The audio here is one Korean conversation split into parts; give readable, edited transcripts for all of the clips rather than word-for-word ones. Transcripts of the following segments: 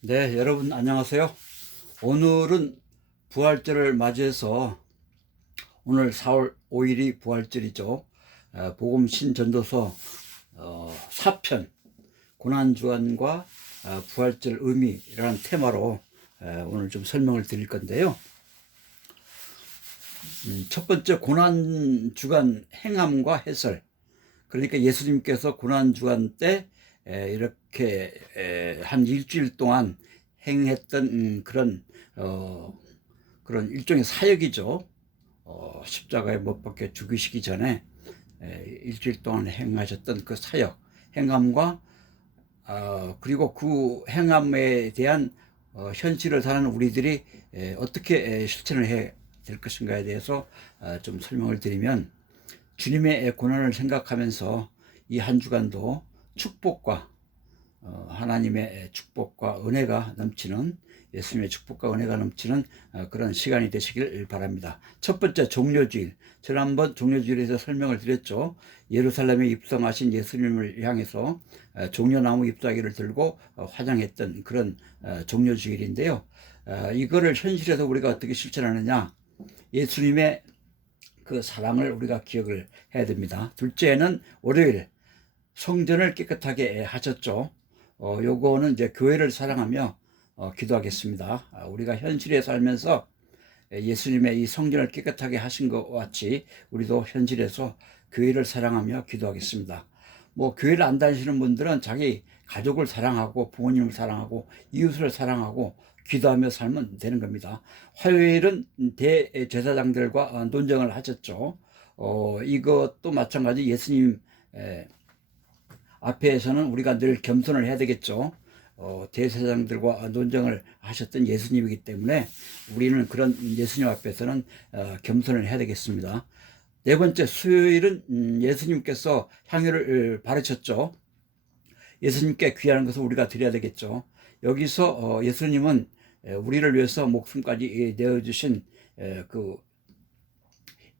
네, 여러분 안녕하세요. 오늘은 부활절을 맞이해서 오늘 4월 5일이 부활절이죠. 복음 신전도서 4편 고난주간과 부활절 의미라는 테마로 오늘 좀 설명을 드릴 건데요. 첫 번째 고난주간 행함과 해설. 그러니까 예수님께서 고난주간 때 이렇게 한 일주일 동안 행했던 그런 일종의 사역이죠. 십자가에 못 박혀 죽으시기 전에 일주일 동안 행하셨던 그 사역, 행함과 그리고 그 행함에 대한 현실을 사는 우리들이 어떻게 실천을 해야 될 것인가에 대해서 좀 설명을 드리면, 주님의 고난을 생각하면서 이 한 주간도 축복과 하나님의 축복과 은혜가 넘치는, 예수님의 축복과 은혜가 넘치는 그런 시간이 되시길 바랍니다. 첫 번째, 종려주일. 지난번 종려주일에서 설명을 드렸죠. 예루살렘에 입성하신 예수님을 향해서 종려나무 잎사귀를 들고 화장했던 그런 종려주일인데요. 이거를 현실에서 우리가 어떻게 실천하느냐, 예수님의 그 사랑을 우리가 기억을 해야 됩니다. 둘째는 월요일, 성전을 깨끗하게 하셨죠. 요거는 이제 교회를 사랑하며 기도하겠습니다. 우리가 현실에 살면서 예수님의 이 성전을 깨끗하게 하신 것과 같이 우리도 현실에서 교회를 사랑하며 기도하겠습니다. 뭐 교회를 안 다니시는 분들은 자기 가족을 사랑하고 부모님을 사랑하고 이웃을 사랑하고 기도하며 살면 되는 겁니다. 화요일은 대제사장들과 논쟁을 하셨죠. 이것도 마찬가지. 예수님 앞에서는 우리가 늘 겸손을 해야 되겠죠. 대제사장들과 논쟁을 하셨던 예수님이기 때문에 우리는 그런 예수님 앞에서는 겸손을 해야 되겠습니다. 네 번째, 수요일은 예수님께서 향유를 바르셨죠. 예수님께 귀한 것을 우리가 드려야 되겠죠. 여기서 예수님은 우리를 위해서 목숨까지 내어주신 그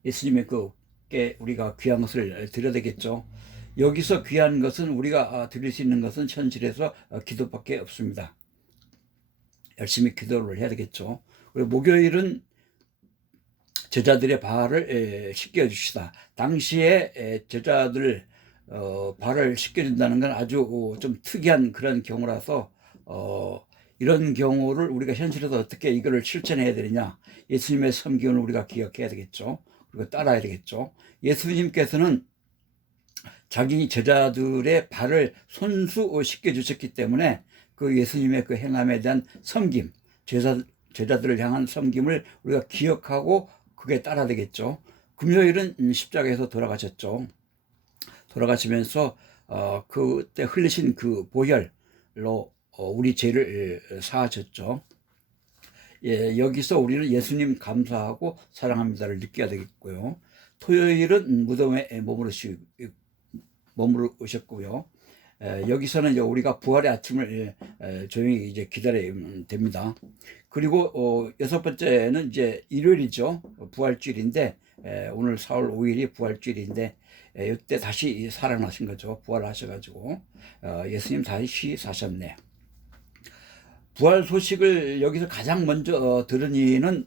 예수님의 그께 우리가 귀한 것을 드려야 되겠죠. 여기서 귀한 것은, 우리가 드릴 수 있는 것은 현실에서 기도밖에 없습니다. 열심히 기도를 해야 되겠죠. 그리고 목요일은 제자들의 발을 씻겨주시다. 당시에 제자들 발을 씻겨준다는 건 아주 좀 특이한 그런 경우라서 이런 경우를 우리가 현실에서 어떻게 이거를 실천해야 되느냐, 예수님의 섬김을 우리가 기억해야 되겠죠. 그리고 따라야 되겠죠. 예수님께서는 자기 제자들의 발을 손수 씻겨주셨기 때문에 그 예수님의 그 행함에 대한 섬김, 제자들을 향한 섬김을 우리가 기억하고 그게 따라야 되겠죠. 금요일은 십자가에서 돌아가셨죠. 돌아가시면서 그때 흘리신 그 보혈로 우리 죄를 사하셨죠. 여기서 우리는 예수님 감사하고 사랑합니다를 느껴야 되겠고요. 토요일은 무덤에 머무르셨고요. 여기서는 이제 우리가 부활의 아침을 조용히 이제 기다리면 됩니다. 그리고 여섯 번째는 이제 일요일이죠. 부활주일인데, 오늘 4월 5일이 부활주일인데, 이때 다시 살아나신 거죠. 부활하셔가지고 예수님 다시 사셨네. 부활 소식을 여기서 가장 먼저 들은 이는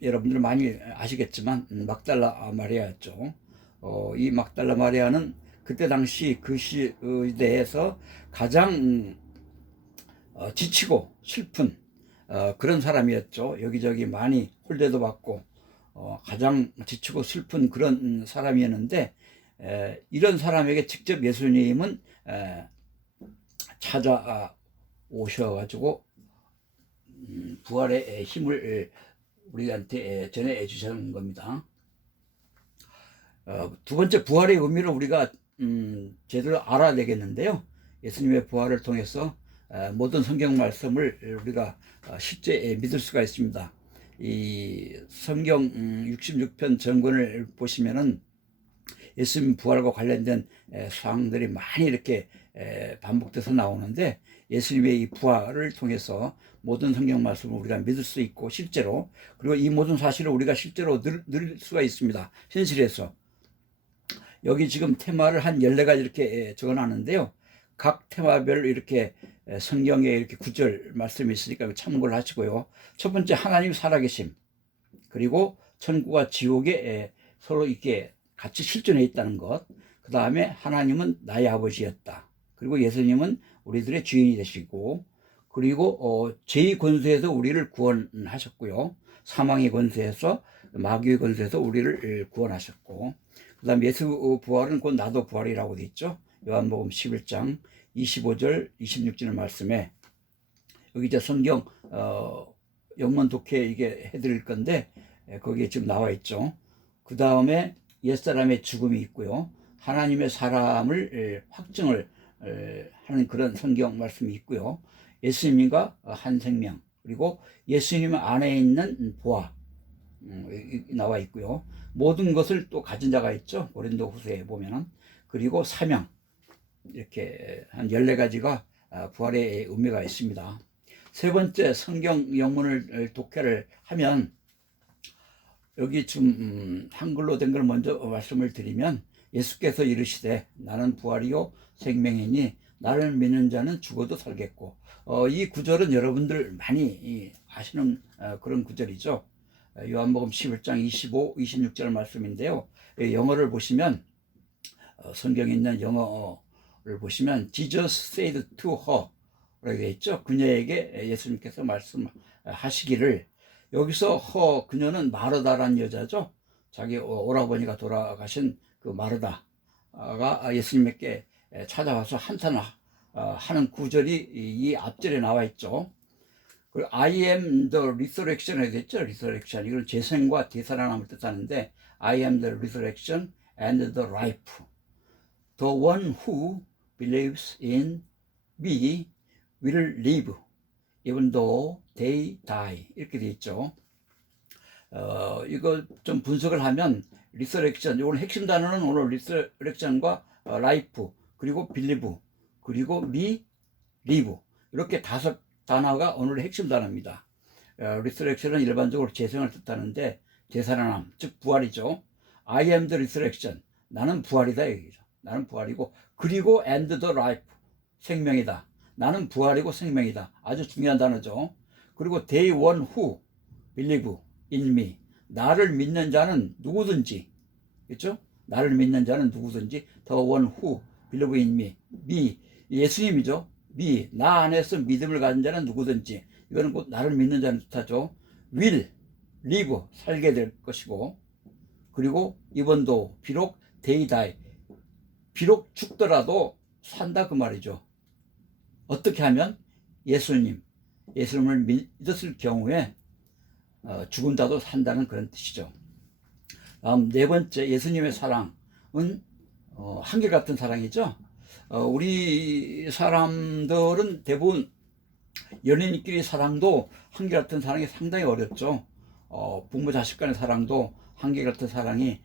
여러분들 많이 아시겠지만 막달라 마리아였죠. 이 막달라 마리아는 그때 당시 그 시대에서 가장 지치고 슬픈 그런 사람이었죠. 여기저기 많이 홀대도 받고 가장 지치고 슬픈 그런 사람이었는데, 이런 사람에게 직접 예수님은 찾아오셔가지고 부활의 힘을 우리한테 전해 주시는 겁니다. 두 번째, 부활의 의미를 우리가 제대로 알아야 되겠는데요. 예수님의 부활을 통해서 모든 성경 말씀을 우리가 실제 믿을 수가 있습니다. 이 성경 66편 전권을 보시면은 예수님 부활과 관련된 사항들이 많이 이렇게 반복돼서 나오는데, 예수님의 이 부활을 통해서 모든 성경 말씀을 우리가 믿을 수 있고, 실제로, 그리고 이 모든 사실을 우리가 실제로 누릴 수가 있습니다. 현실에서. 여기 지금 테마를 한 14가지 이렇게 적어놨는데요. 각 테마별로 이렇게 성경에 이렇게 구절 말씀이 있으니까 참고를 하시고요. 첫 번째, 하나님 살아계심. 그리고 천국과 지옥에 서로 이렇게 같이 실존해 있다는 것. 그 다음에 하나님은 나의 아버지였다. 그리고 예수님은 우리들의 주인이 되시고, 그리고 죄의 권세에서 우리를 구원하셨고요. 사망의 권세에서, 마귀의 권세에서 우리를 구원하셨고, 그 다음 예수 부활은 곧 나도 부활이라고 되어 있죠. 요한복음 11장 25절 26절 말씀에, 여기 이제 성경 영문 독해 이게 해드릴 건데 거기에 지금 나와 있죠. 그 다음에 옛사람의 죽음이 있고요. 하나님의 사람을 확증을 하는 그런 성경 말씀이 있고요. 예수님과 한 생명, 그리고 예수님 안에 있는 보화 나와 있고요. 모든 것을 또 가진 자가 있죠. 고린도 후서에 보면은. 그리고 사명, 이렇게 한 14가지가 부활의 의미가 있습니다. 세 번째, 성경 영문을 독해를 하면 여기 지금 한글로 된 걸 먼저 말씀을 드리면, 예수께서 이르시되 나는 부활이요 생명이니 나를 믿는 자는 죽어도 살겠고, 이 구절은 여러분들 많이 아시는 그런 구절이죠. 요한복음 11장 25, 26절 말씀인데요. 영어를 보시면 성경에 있는 영어를 보시면 Jesus said to her 라고 되어 있죠. 그녀에게 예수님께서 말씀하시기를, 여기서 그녀는 마르다라는 여자죠. 자기 오라버니가 돌아가신 그 마르다가 예수님께 찾아와서 한탄을 하는 구절이 이 앞절에 나와 있죠. 그리고 I am the resurrection이 됐죠. resurrection, 이건 재생과 되살아남을 뜻하는데, I am the resurrection and the life. The one who believes in me will live even though they die. 이렇게 되어 있죠. 이거 좀 분석을 하면, resurrection, 오늘 핵심 단어는 오늘 resurrection과 life, 그리고 believe, 그리고 me, live, 이렇게 5 단어가 오늘의 핵심 단어입니다. resurrection은 일반적으로 재생을 뜻하는데, 되살아남, 즉 부활이죠. I am the resurrection, 나는 부활이다 얘기죠. 나는 부활이고, 그리고 and the life, 생명이다. 나는 부활이고 생명이다. 아주 중요한 단어죠. 그리고 they one who believe in me, 나를 믿는 자는 누구든지, 그렇죠? 나를 믿는 자는 누구든지, the one who believe in me, me, 예수님이죠. me, 나 안에서 믿음을 가진 자는 누구든지, 이거는 곧 나를 믿는 자는 뜻하죠. will live, 살게 될 것이고, 그리고 even though, 비록 they die, 비록 죽더라도 산다 그 말이죠. 어떻게 하면? 예수님을 믿었을 경우에 죽은다도 산다는 그런 뜻이죠. 다음 네 번째, 예수님의 사랑은 한결같은 사랑이죠. 우리 사람들은 대부분 연인끼리 사랑도 한결같은 사랑이 상당히 어렵죠. 부모 자식 간의 사랑도 한결같은 사랑이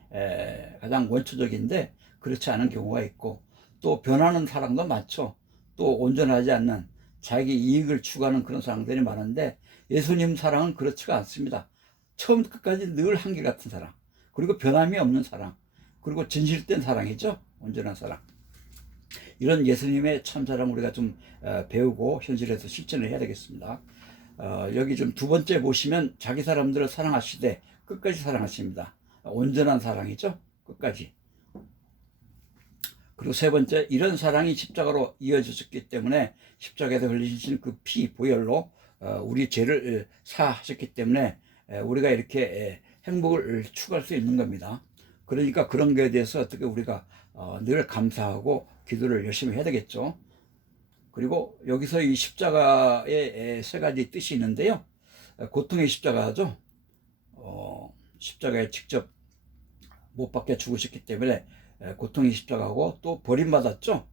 가장 원초적인데, 그렇지 않은 경우가 있고, 또 변하는 사랑도 많죠. 또 온전하지 않는 자기 이익을 추구하는 그런 사랑들이 많은데, 예수님 사랑은 그렇지가 않습니다. 처음부터 끝까지 늘 한결같은 사랑, 그리고 변함이 없는 사랑, 그리고 진실된 사랑이죠. 온전한 사랑. 이런 예수님의 참사랑 우리가 좀 배우고 현실에서 실천을 해야 되겠습니다. 여기 좀 두 번째 보시면, 자기 사람들을 사랑하시되 끝까지 사랑하십니다. 온전한 사랑이죠. 끝까지. 그리고 세 번째, 이런 사랑이 십자가로 이어졌기 때문에, 십자가에서 흘리신 그 피 보혈로 우리 죄를 사하셨기 때문에 우리가 이렇게 행복을 추구할 수 있는 겁니다. 그러니까 그런 것에 대해서 어떻게 우리가 늘 감사하고 기도를 열심히 해야 되겠죠. 그리고 여기서 이 십자가의 3가지 뜻이 있는데요. 고통의 십자가죠. 십자가에 직접 못 박혀 죽으셨기 때문에 고통의 십자가고, 또 버림받았죠.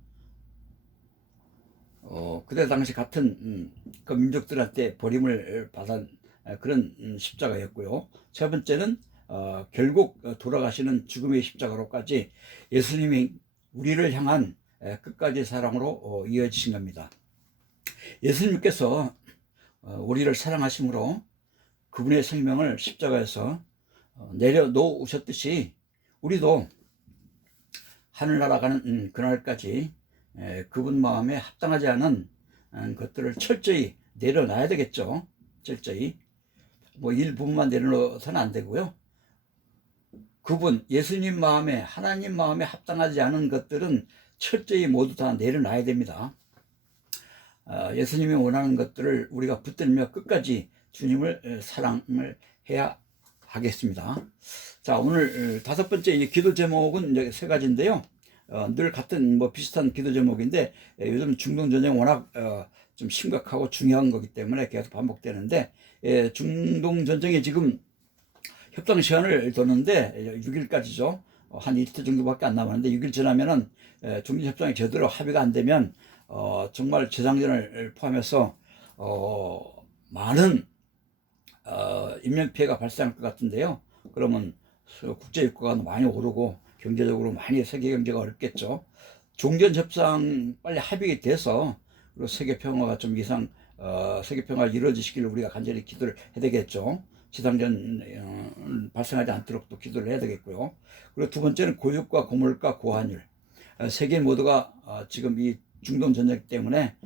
그때 당시 같은 그 민족들한테 버림을 받은 그런 십자가였고요. 세 번째는 결국 돌아가시는 죽음의 십자가로까지 예수님이 우리를 향한 끝까지 사랑으로 이어지신 겁니다. 예수님께서 우리를 사랑하심으로 그분의 생명을 십자가에서 내려놓으셨듯이, 우리도 하늘나라 가는 그날까지 그분 마음에 합당하지 않은 것들을 철저히 내려놔야 되겠죠. 철저히. 뭐 일부분만 내려놓아서는 안 되고요. 그분 예수님 마음에, 하나님 마음에 합당하지 않은 것들은 철저히 모두 다 내려놔야 됩니다. 예수님이 원하는 것들을 우리가 붙들며 끝까지 주님을 사랑을 해야 하겠습니다. 자, 오늘 5번째 기도 제목은 이제 3가지인데요. 늘 같은 뭐 비슷한 기도 제목인데, 요즘 중동 전쟁 워낙 좀 심각하고 중요한 거기 때문에 계속 반복되는데, 중동 전쟁이 지금 협상 시간을 뒀는데 6일까지죠. 한 이틀 정도밖에 안 남았는데 6일 지나면은 중진 협상이 제대로 합의가 안 되면 정말 재장전을 포함해서 많은 인명 피해가 발생할 것 같은데요. 그러면 국제 유가가 많이 오르고 경제적으로 많이 세계 경제가 어렵겠죠. 종전 협상 빨리 합의가 돼서 그리고 세계 평화가 좀 이상 세계 평화가 이루어지시기를 우리가 간절히 기도를 해야 되겠죠. 지상전 발생하지 않도록 또 기도를 해야 되겠고요. 그리고 2번째는 고육과 고물가 고환율. 세계 모두가 지금 이 중동 전쟁 때문에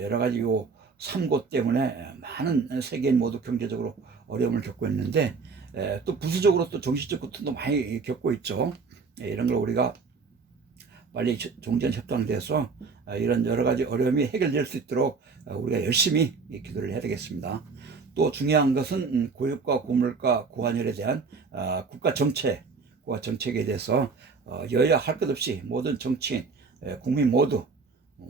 여러 가지 요 3고 때문에 많은 세계인 모두 경제적으로 어려움을 겪고 있는데, 또 부수적으로 또 정신적 고통도 많이 겪고 있죠. 이런 걸 우리가 빨리 종전 협상돼서 이런 여러 가지 어려움이 해결될 수 있도록 우리가 열심히 기도를 해야 되겠습니다. 또 중요한 것은 고육과 고물가 고환율에 대한 국가 정책에 대해서 여야 할 것 없이 모든 정치인, 국민 모두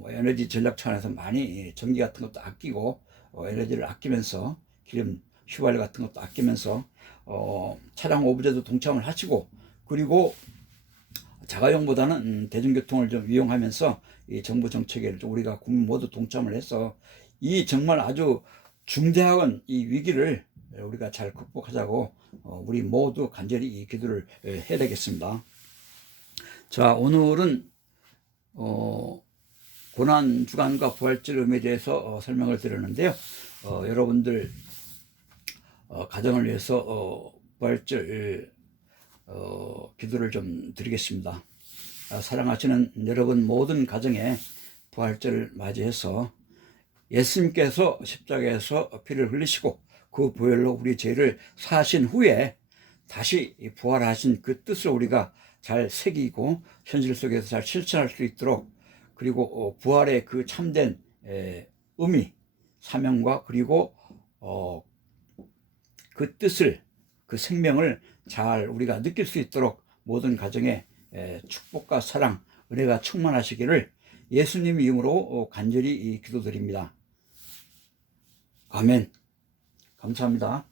에너지 전략 차원에서 많이 전기 같은 것도 아끼고 에너지를 아끼면서 기름 휘발유 같은 것도 아끼면서 차량 오브제도 동참을 하시고, 그리고 자가용보다는 대중교통을 좀 이용하면서 이 정부 정책에 우리가 국민 모두 동참을 해서 이 정말 아주 중대한 이 위기를 우리가 잘 극복하자고 우리 모두 간절히 이 기도를 해야 되겠습니다. 자, 오늘은 고난주간과 부활절 의미에 대해서 설명을 드렸는데요. 여러분들 가정을 위해서 부활절 기도를 좀 드리겠습니다. 사랑하시는 여러분 모든 가정에 부활절을 맞이해서 예수님께서 십자가에서 피를 흘리시고 그 보혈로 우리 죄를 사하신 후에 다시 부활하신 그 뜻을 우리가 잘 새기고 현실 속에서 잘 실천할 수 있도록, 그리고 부활의 그 참된 의미, 사명과 그리고 그 뜻을, 그 생명을 잘 우리가 느낄 수 있도록 모든 가정에 축복과 사랑, 은혜가 충만하시기를 예수님 이름으로 간절히 기도드립니다. 아멘. 감사합니다.